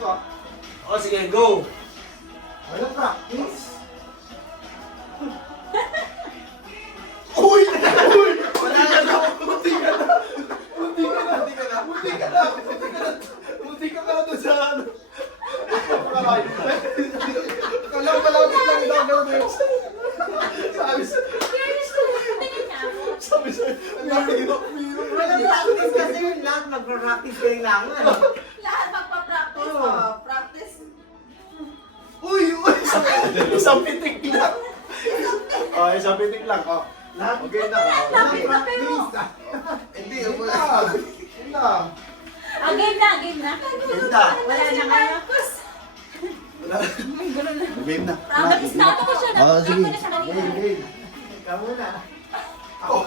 mo. O sige, go! Wala practice. Uy! Uy! Wala na. Munti ka na. Munti ka na doon sa ano. Kalapit lang daw mo. Sabi sa Wala practice kasi yun lang. Magpa-practice kailangan. Lahat magpa-practice. Oo. Practice. Uy! Isang pitik lang. Oh, isang pitik lang. Oh. Lahat okay na. Lapit na pero. Hindi, wala. Wala. Game na, game na. Game na. Wala na nga. Wala. Game na. Practice na. Ito ko siya. Oo, sige. Ako na siya kanina. Game. Ikaw muna. Ako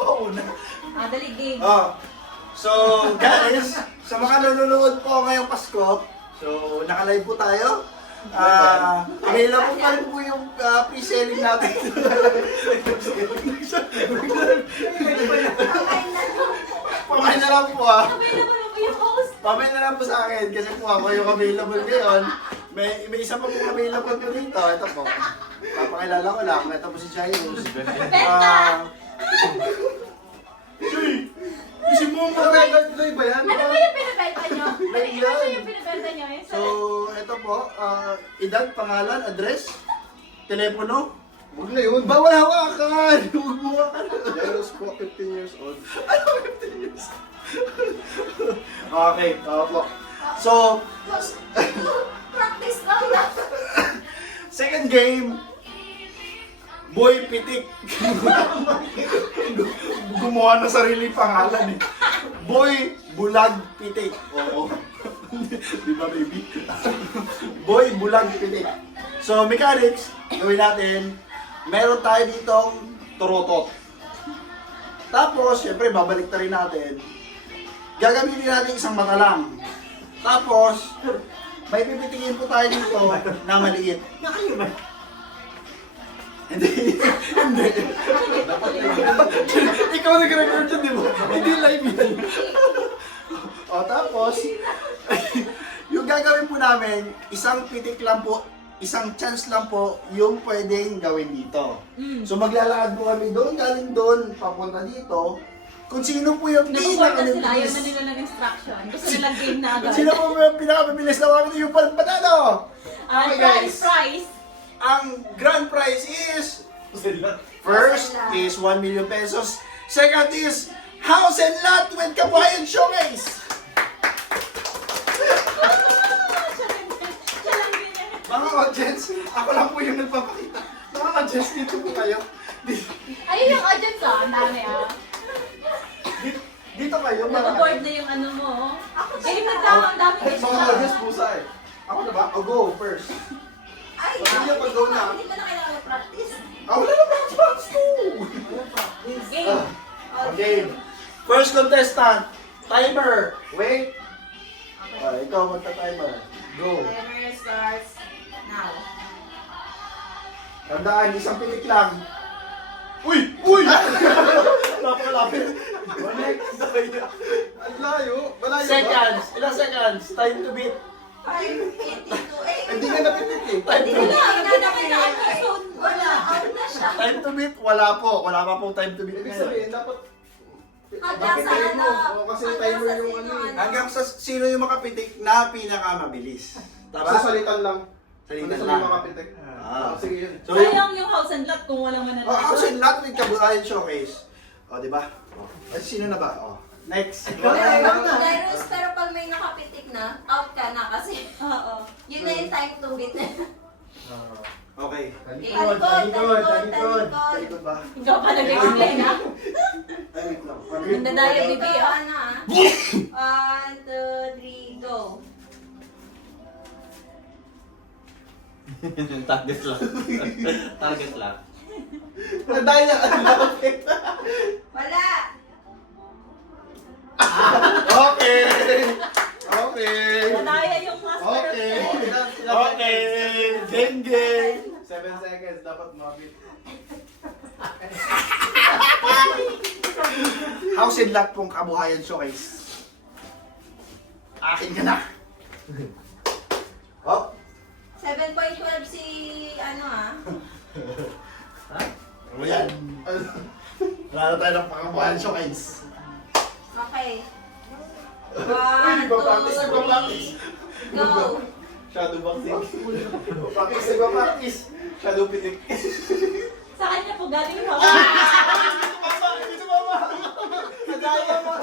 ba una? Dali game. Oh. So, guys, sa mga nanonood po ngayong Pasko, so, naka-live po tayo. Available pa rin po yung pre-selling natin. Pamay na lang po Available mo yung host. Pamay na lang po sa akin kasi po ako yung available ngayon. May isa pa po available ko dito. Ito po. Papakilala ko lang. Ito po si Jairus. Si Momo. Live ba yan? Ano ba yung pinibenta nyo? Ano yung pinibenta nyo? So, ito po. Edad, pangalan, address, telepono. Huwag na yun. Bawal hawakan! Huwag mo hawakan. Jairus po, 15 years old. Ano 15 years? Okay, po. So, Practice lang na. second game, Boy Pitik. Gumawa ng sarili pangalan eh. Boy Bulag Pitik. Oo. Di ba baby? Boy Bulag Pitik. So mechanics, gawin natin. Meron tayo ditong turotot. Tapos, syempre babalik na rin natin. Gagamitin natin isang mata lang. Tapos, may pipitikin po tayo dito na maliit. Nakayo ba? Hindi. Hindi. Ikaw nag-record yun, di ba? Hindi live yan. O, tapos, yung gagawin po namin, isang pitik lang po, isang chance lang po yung pwedeng gawin dito. So, maglalakad po kami doon, galing doon, papunta dito. Kung sino po yung Nakukuha na sila. Ayaw na pinakamabilis. nila ng instruction. Gusto nilang game na agad. Sino po yung pinakamabilis na kami yung panalo? Okay, guys. Prize. Ang grand prize is first is 1 million pesos. Second is house and lot with Kabayan Showcase. Mga audience, ako lang po yung nagpapakita. Mga audience, dito po kayo. Ayun yung audience Ang dami Dito kayo. Nag-board na yung ano mo. Game na daw. Ang dami Ay, mga audience pusa eh. Ako na ba? I'll go first. Ay, Hindi niya pag-go na. Hindi ko na kailangan mag-practice. Wala na practice to! Game. Okay. First contestant, timer. Wait. Ikaw magta-timer. Go. Timer starts now. Tandaan, isang pitik lang. Uy! Uy! Napakalapit. Ang layo. Malayo ba? Seconds. Ilang seconds? Time to beat. 5:82. Hindi nga napitik eh. Time to beat. Pinanakitaan ko soon. Wala. Out na siya. Time to beat? Wala po. Wala pa po time to beat. Ibig ngayon. sabihin, dapat... Hanggang sa Bakit ano? mo? Oo, kasi timer yung ano eh. Hanggang sa sino yung makapitik na pinakamabilis. Basta Tama? salitan lang. Salitan Ano lang. sa mga pitik? Ah. Sige yun. So yung... Sayang yung house and lot kung walang mananalo. House and lot with Kabayan Showcase. O, di ba? Ay, sino na ba? O. Next. Jairus, pero pag may nakapitik na, out ka na kasi. Oo. Yun na yung time to beat na. Okay. Talikod, talikod, talikod. Talikod ba? Ikaw pa nag-explain ha? Ay, wait lang. Ang dadayo, bibi ah. Ano ah? 1, 2, 3, go. Target lang. Target lang. Nadaya. Wala! Okay. Okay. Nadaya yung master. Okay. Okay. Game game. 7 seconds, dapat mabit. House and lot pong Kabuhayan Showcase. Akin ka na. Wala na tayo ng pangabuhan siya, guys. Okay. Uy, 1, 2, nagpa-practice, nagpa-practice. 3, go! Shadow boxing. Practice, nagpa-practice. Shadow pitik. Sa kanya po galing yung Hindi tumama! Nadaya mo!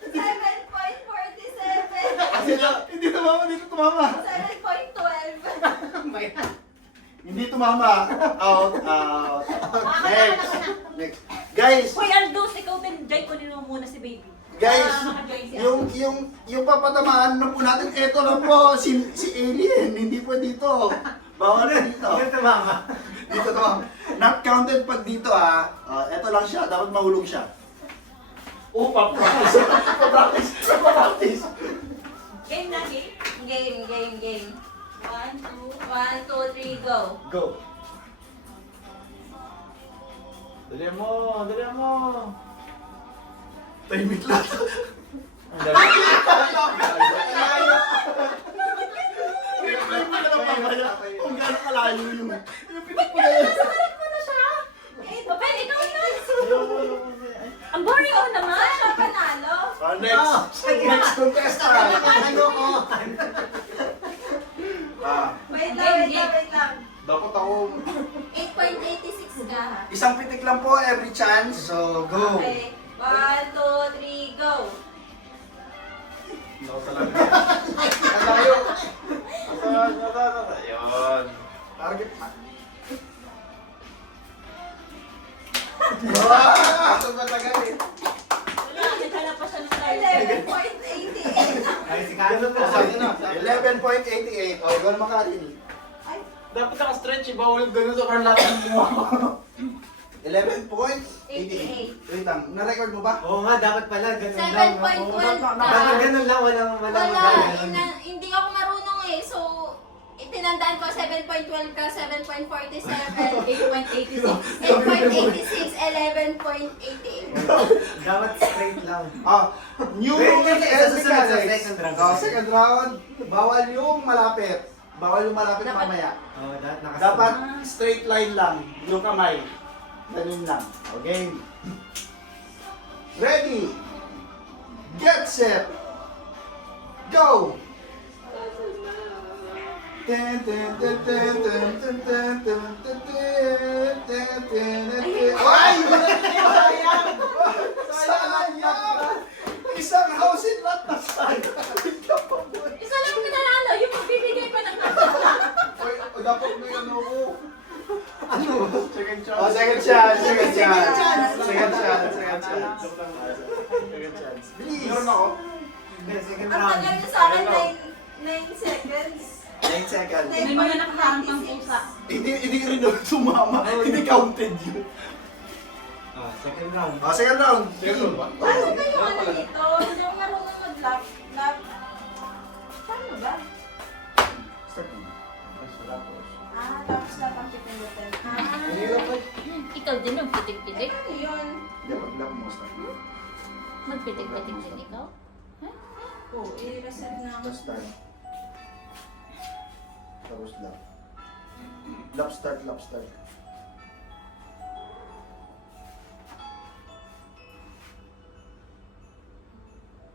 7.47. Hindi tumama, dito tumama. 7.12. Hindi tumama. Out, out. Next. Next. Guys, Hoy, Aldous, ikaw din, Jay, kunin mo muna si baby. guys, Maka-join si yung papatamaan na po natin, eto na po, si Alien, hindi po dito. Bawal na dito. Dito mama. Dito to. Not counted pag dito ah. Eto lang siya, dapat mahulog siya. Oh, pa-practice. Pa-practice. Pa-practice. Game na, game. Game. 1, 2, 1, 2, 3, go! Go. Dali mo, dali mo. Tahimik lang. Ang dali. Replay mo na lang mamaya kung gaano kalayo yung pitik mo na yun. Pwede ikaw na. Ang boring ako naman. Siya panalo. Next. Next contestant. Ayoko. Wait Game. lang. Dapat ako. 8.86 ka ha. Isang pitik lang po every chance. So, go. Okay. 1, 2, 3, go! Ako talaga. Ang layo. Ayun. Target pa. Ito matagal eh. Wala, naghanap pa siya ng target. 11.88. Ay, si Carlo po. Sabi na. 11.88. O, ikaw makaril. Dapat naka-stretch eh. Bawal ganun sa karlatin mo. 11.88. 88. Wait lang, na-record mo ba? Oo nga, dapat pala. Ganun lang. 7.12 Dapat ganun lang. Walang Wala, ganun. hindi ako marunong eh. So, itinandaan ko 7.12 ka, 7.47, 8.86. 8.86, 11.88. Dapat straight lang. New Wait, rule wait, is susunod sa second round. Second round, bawal yung malapit. Bawal yung malapit Dapat- mamaya. Oo, Dapat straight line lang, yung kamay. Ganun lang. Okay. Ready. Get set. Go. Ten, ten, ten, ten, ten, ten, ten, ten, ten, ten, ten, ten, ten. Ay! Sayang! Sayang! Isang house in lot na sayang. Isa lang pinanalo, yung magbibigay pa ng Oy, dapat mo yun ako. Second chance. Oh, second chance, second chance. chance. Second chance, second chance. Second chance. Bilis. Meron ako. Second Ang round. tagal niyo sa akin, 9 seconds. 9 seconds. May mga nakaharang pang pusa. Hindi rin daw sumama. Hindi counted yun. Second round. Second round. Second ba? Ano ba yung ano dito? Hindi ako marunong mag-lap. Paano ba? Start mo. Tapos lap ang pipindutin. Ikaw din yung pitik-pitik. Ano yun? Hindi, pag-lap mo. Start mo. Magpitik-pitik din ikaw. Oh, i-reset na. Tapos start. Tapos lap. Lap start, lap start.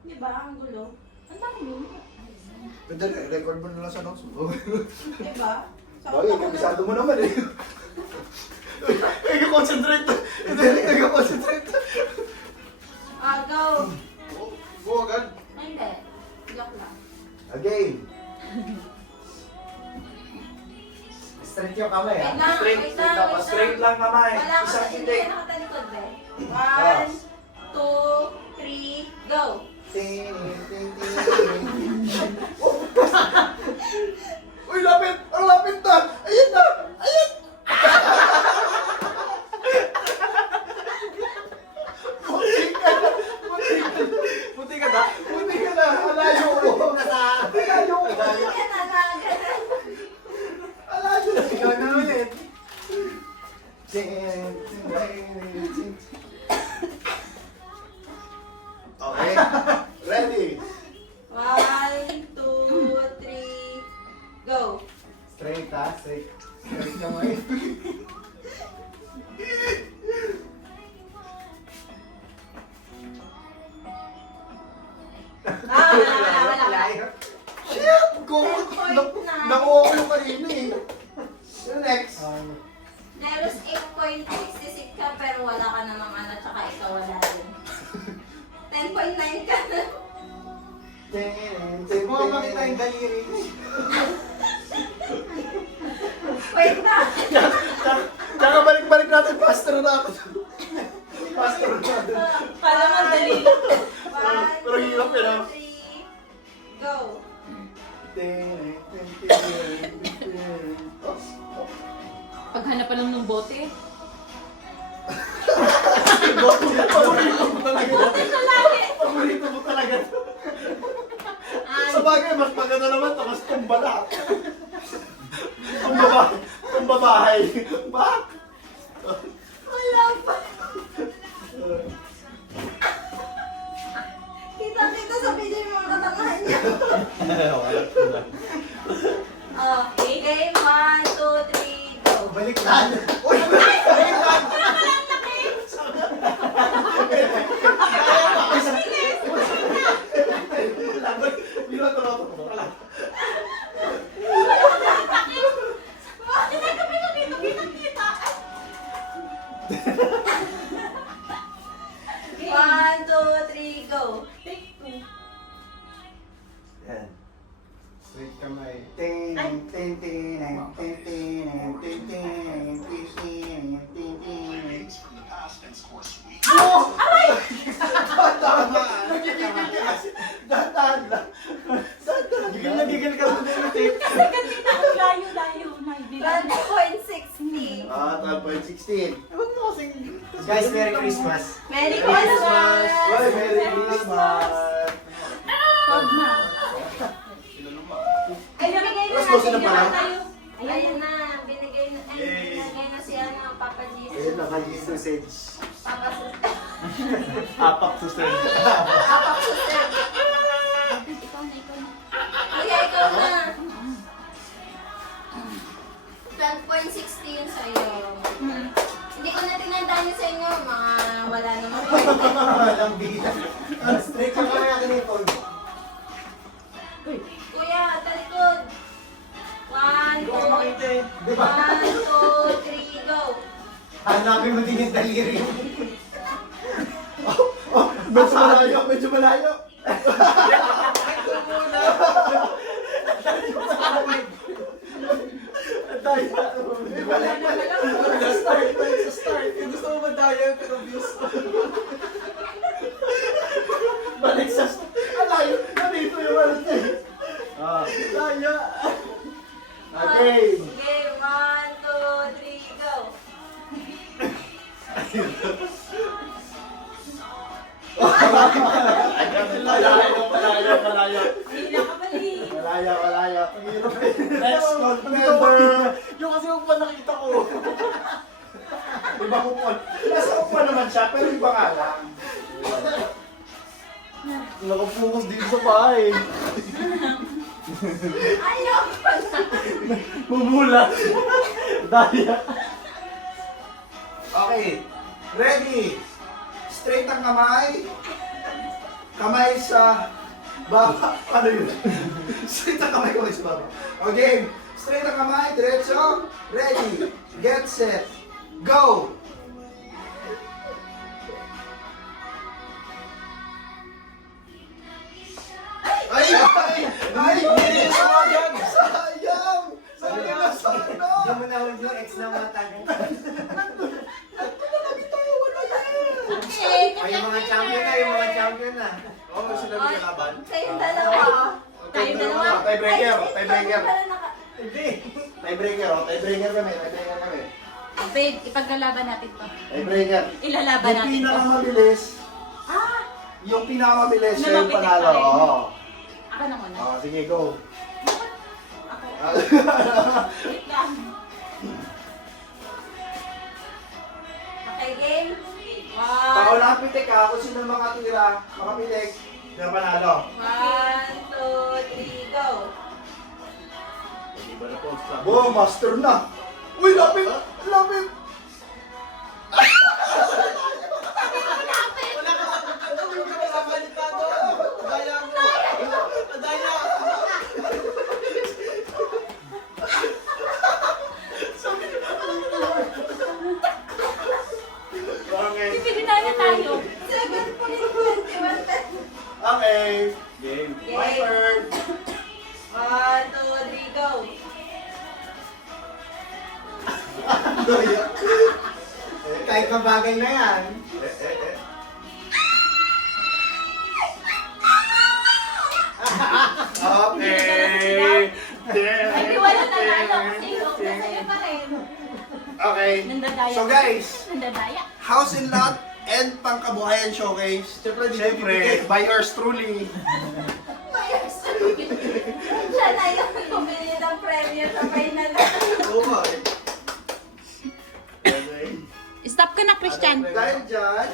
Di ba? Ang gulo. Ang dami. Pwede, record mo na lang sa notes mo. Di ba? Bagay, kabisado mo naman eh. Nag-concentrate na. Nag-concentrate na. Go! Go agad. Ay, hindi. Block lang. Again. Straight yung kamay Wait ah. lang, Straight, wait lang, dapat wait straight lang kamay. Wala ka, Isang hindi pitik. ka nakatalikod be. 1, 2, 3, go! Ting, ting, ting, ting. Uy, lapit! Ang lapit na! Ayan na! Ayan! Puti ka na. Buti ka na! Alayo ko! Alayo ko! Hindi ka na ganun. Alayo ko! Ikaw na ulit. Okay. Ready? 1, 2, 3, go! Straight ah. Straight kamay. Nakuha ko yung kanina eh. Yung next. Meron 8.66 ka pero wala ka namang ano, tsaka ikaw wala din. 10.9 ka na. Mukhang makita yung daliri. Wait na. Tsaka balik-balik natin, faster na ako. Faster na natin. Kala mo dali. 1, Pero hirap yun, ah. 2, 3, go. Paghanap pa lang ng bote. Paborito mo talaga. Paborito mo talaga. Sa bagay, mas maganda naman ito, mas tumbala. Tumbabahay. Bak? Wala pa. Kita-kita sa video yung mga katangahan niya. Okay, game 1, 2, 3, go. Baliktad. Uy! One, two, three, go. Yan. Straight kamay. Ting, ting, ting, ting, ting, ting, ting, ting, ting, ting, ting. Tama. Dahan lang. Gigil na gigil ka sa dito. Kasi kanina ang layo-layo. May bilang. 12.60. 12.16. Ewan mo kasing... Guys, Merry Christmas. Merry Christmas! Well, Merry Christmas! Huwag na. Ay, nabigay na Mas natin. gusto na pala? Tayo. Ayan na, binigay na, binigay na si ano, Papa Ayun, Jesus. naka-usage. Papa Sus. Apak sustain. Papa Suster. Ikaw na, ikaw na. Kuya, ikaw na. 12.60 yun sa'yo. Hindi ko na tinandaan yun sa inyo, mga wala naman. Walang bigyan. Straight kamay natin ito. Kuya, talikod. 1, 2, Di ba? 1, 2, 3, go. Hanapin mo din yung daliri. Medyo malayo, medyo malayo. Gusto mo ba tayo? Pero views. Balik sa start. Alayo, nandito yung ano niya eh. Layo. Okay. Game 1, 2, 3, go. Malayo. Hila ka pali. Malayo. Next contender. Yung kasi yung pa nakita ko. Iba ko po. Nasa ko pa naman siya, pero iba nga lang. Nakapokus dito sa bahay. Ayaw ko na. Bumula. Daya. Okay. Ready. Straight ang kamay. Kamay sa baba. Ano yun? Straight ang kamay sa baba. Okay. Straight ang kamay. Diretso. Ready. Get set. Go. Ay! Bilis mo yan! Sayang! Sayang na sana! Hindi mo nahuli yung ex na mga tagal. Okay, Ay, yung mga champion na, yung mga champion na. Oo, sila may laban. Kayong dalawa. Tayong dalawa. Tiebreaker, Ay, tiebreaker. pala naka- Hindi. Tiebreaker, oh. Tiebreaker kami. Babe, ipaglalaban natin to. Tiebreaker. Ilalaban Yung natin to. pinakamabilis, Ah! yung pinakamabilis, siya yung Namapitik panalo. pa rin. Oo. Ako na muna. Sige, go. Ako. Wait lang. Okay, game. Paulang pitik ha, kung sino makatira, makapitik, siya panalo. 1, 2, 3, go. Boom, master na. Uy, lapit! Lapit! go. Kahit mabagay na yan. Okay. Ay, di wala nanalo. Kasi yung sa'yo pa rin. Okay. Nandadaya. So guys, Nandadaya. house and lot and pangkabuhayan showcase. Siyempre, by yours truly. Siya na yung bumili ng premyo sa final. Oo nga eh. Stop ka na, Christian. Dahil dyan,